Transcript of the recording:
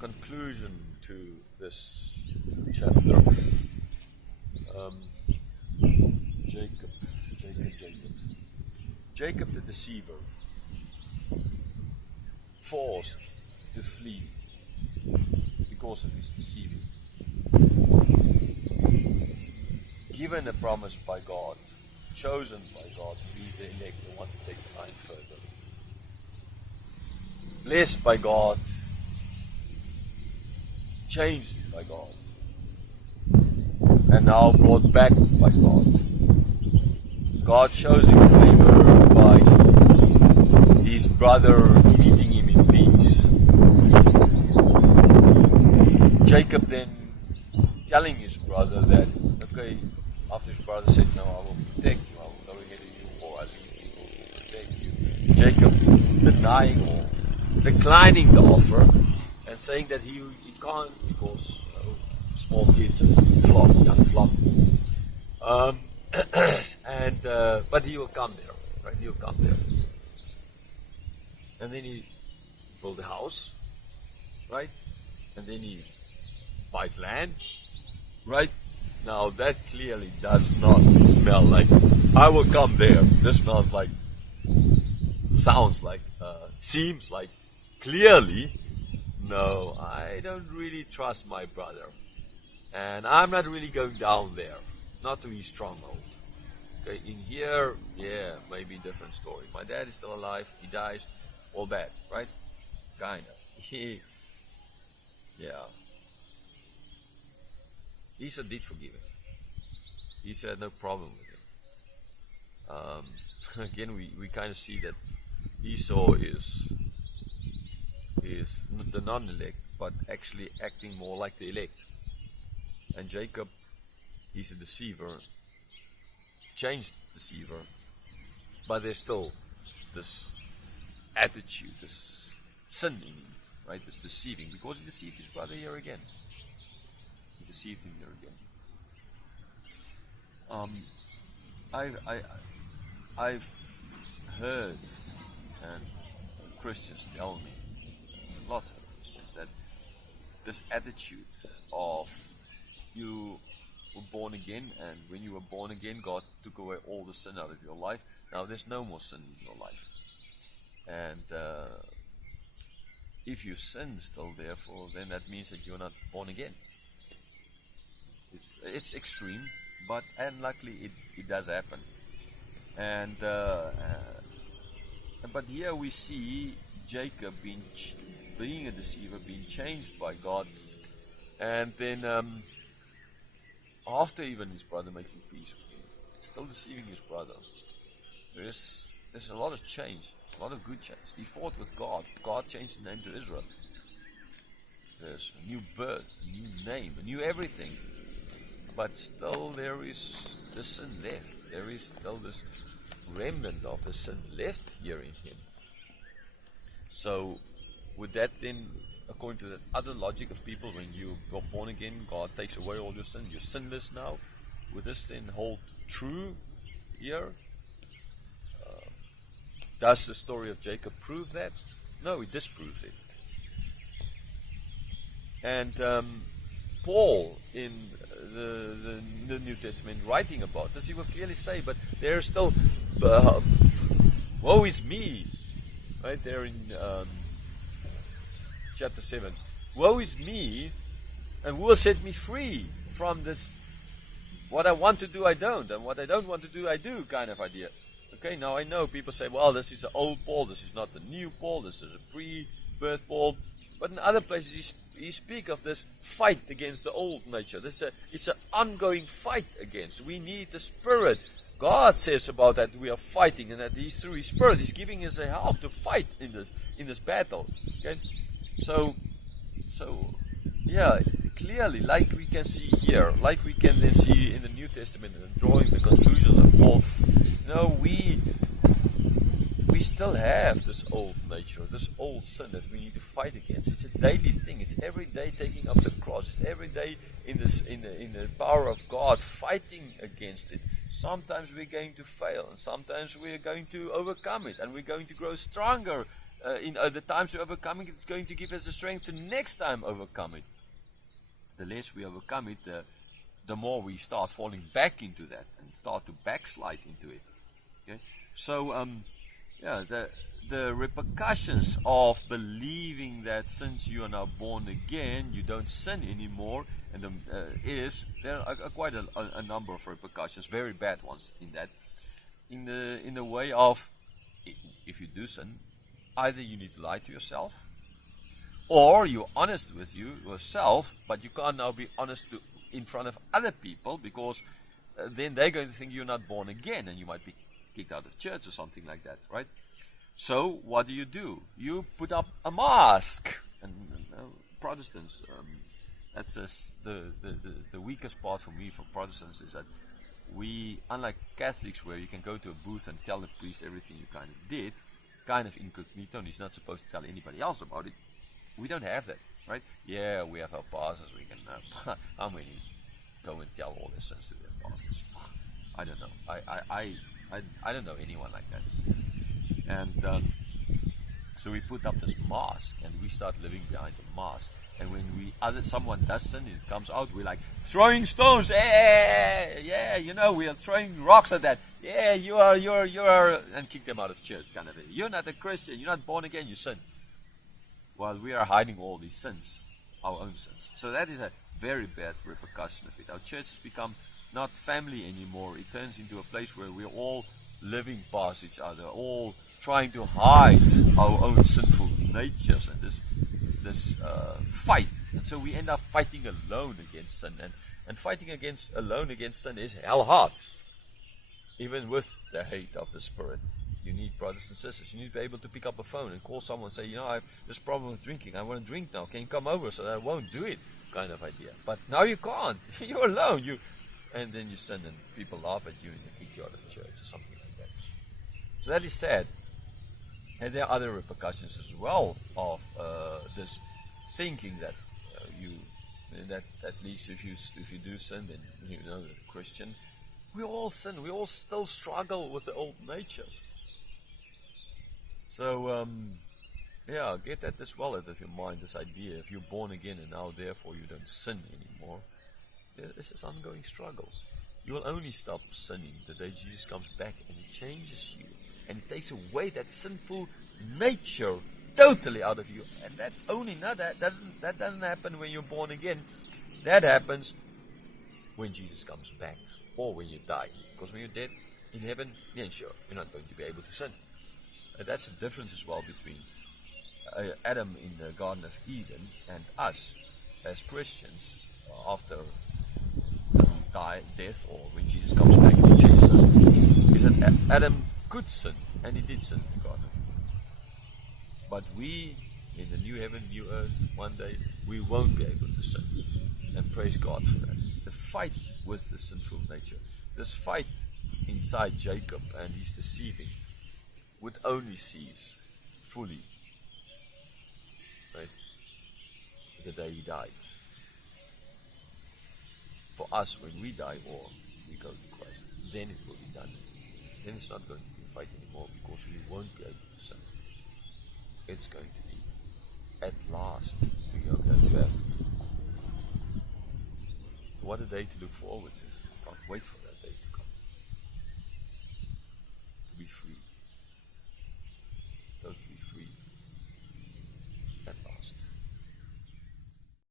conclusion to this chapter. Jacob the deceiver, forced to flee because of his deceiving. Given a promise by God, chosen by God to be the elect, the one to take the line further. Blessed by God, changed by God, and now brought back by God. God shows him favor by his brother meeting him in peace. Jacob then telling his brother that, okay, after his brother said, no, I will protect you, I will go ahead of you, or at least people will protect you. Jacob denying or declining the offer and saying that he can't because small kids and young flock. But he will come there, right? He will come there. And then he built a house, right? And then he buys land, right? Now that clearly does not smell like, I will come there. This smells like, sounds like, seems like, clearly, no, I don't really trust my brother. And I'm not really going down there, not to his stronghold. Okay, in here, yeah, maybe different story. My dad is still alive, he dies, all bad, right? Kind of. Yeah. Esau did forgive him. Esau had no problem with him. Again, we kind of see that Esau is the non-elect, but actually acting more like the elect. And Jacob, he's a deceiver, changed deceiver, but there's still this attitude, this sin in him, right? This deceiving, because he deceived his brother here again. He deceived him here again. I've heard and Christians tell me, lots of Christians, that this attitude of you were born again, and when you were born again, God took away all the sin out of your life. Now there's no more sin in your life. And if you sin still, therefore, then that means that you're not born again. It's extreme, but luckily it does happen. And but here we see Jacob being a deceiver, being changed by God, and then after even his brother making peace with him, still deceiving his brother. There's a lot of change, a lot of good change. He fought with God. God changed the name to Israel. There's a new birth, a new name, a new everything. But still there is the sin left. There is still this remnant of the sin left here in him. So would that then, according to that other logic of people, when you got born again, God takes away all your sin, you're sinless now, would this then hold true here? Does the story of Jacob prove that? No, it disproves it. And Paul in the New Testament writing about this, he will clearly say, but there's still woe is me, right there in chapter 7. Woe is me, and who will set me free from this? What I want to do I don't, and what I don't want to do I do kind of idea. Okay, now I know people say, well, this is the old Paul, this is not the new Paul, this is a pre-birth Paul. But in other places he speak of this fight against the old nature. It's an ongoing fight against. We need the Spirit. God says about that we are fighting, and that He's through His Spirit, He's giving us a help to fight in this battle. Okay, so yeah, clearly, like we can see here, like we can then see in the New Testament, and drawing the conclusions of Paul. We still have this old nature, this old sin that we need to fight against. It's a daily thing. It's every day taking up the cross. It's every day in the power of God, fighting against it. Sometimes we're going to fail, and sometimes we're going to overcome it, and we're going to grow stronger in the times we're overcoming, it's going to give us the strength to next time overcome it. The less we overcome it, the more we start falling back into that and start to backslide into it. Okay, so the repercussions of believing that since you are now born again, you don't sin anymore, and there are quite a number of repercussions, very bad ones in that. In the way of, if you do sin, either you need to lie to yourself, or you're honest with yourself, but you can't now be honest in front of other people, because then they're going to think you're not born again, and you might be kicked out of church or something like that, right? So what do? You put up a mask. And Protestants, that's the weakest part for me, for Protestants, is that we, unlike Catholics, where you can go to a booth and tell the priest everything you kind of did, kind of incognito, and he's not supposed to tell anybody else about it. We don't have that, right? Yeah, we have our pastors. We can. How many go and tell all their sins to their pastors? I don't know. I don't know anyone like that. And so we put up this mask, and we start living behind the mask. And when someone does sin, it comes out, we're like throwing stones. Yeah, we are throwing rocks at that. Yeah, you are, and kick them out of church, kind of thing. You're not a Christian. You're not born again. You sin. While we are hiding all these sins, our own sins. So that is a very bad repercussion of it. Our church has become not family anymore. It turns into a place where we're all living past each other, all trying to hide our own sinful natures, and this fight. And so we end up fighting alone against sin, and fighting alone against sin is hell hard, even with the hate of the Spirit. You need brothers and sisters. You need to be able to pick up a phone and call someone and say, I have this problem with drinking. I want to drink now. Can you come over so that I won't do it? Kind of idea. But now you can't. You're alone. And then you sin, and people laugh at you and they kick you out of church or something like that. So that is sad. And there are other repercussions as well of this thinking that that at least if you do sin, then you're a Christian. We all sin. We all still struggle with the old natures. So, get that as well out of your mind, this idea. If you're born again and now therefore you don't sin anymore, this is ongoing struggle. You will only stop sinning the day Jesus comes back and He changes you. And He takes away that sinful nature totally out of you. And that doesn't happen when you're born again. That happens when Jesus comes back, or when you die. Because when you're dead in heaven, then sure, you're not going to be able to sin. That's the difference as well between Adam in the Garden of Eden and us as Christians after death, or when Jesus comes back and He changes us, is that Adam could sin, and he did sin in the Garden of Eden. But we, in the new heaven, new earth, one day, we won't be able to sin. And praise God for that. The fight with the sinful nature, this fight inside Jacob and his deceiving, would only cease fully, right, the day he died. For us, when we die or we go to Christ, then it will be done. Then it's not going to be a fight anymore, because we won't be able to sin. It's going to be, at last, we are going to have. What a day to look forward to. Can't wait for that.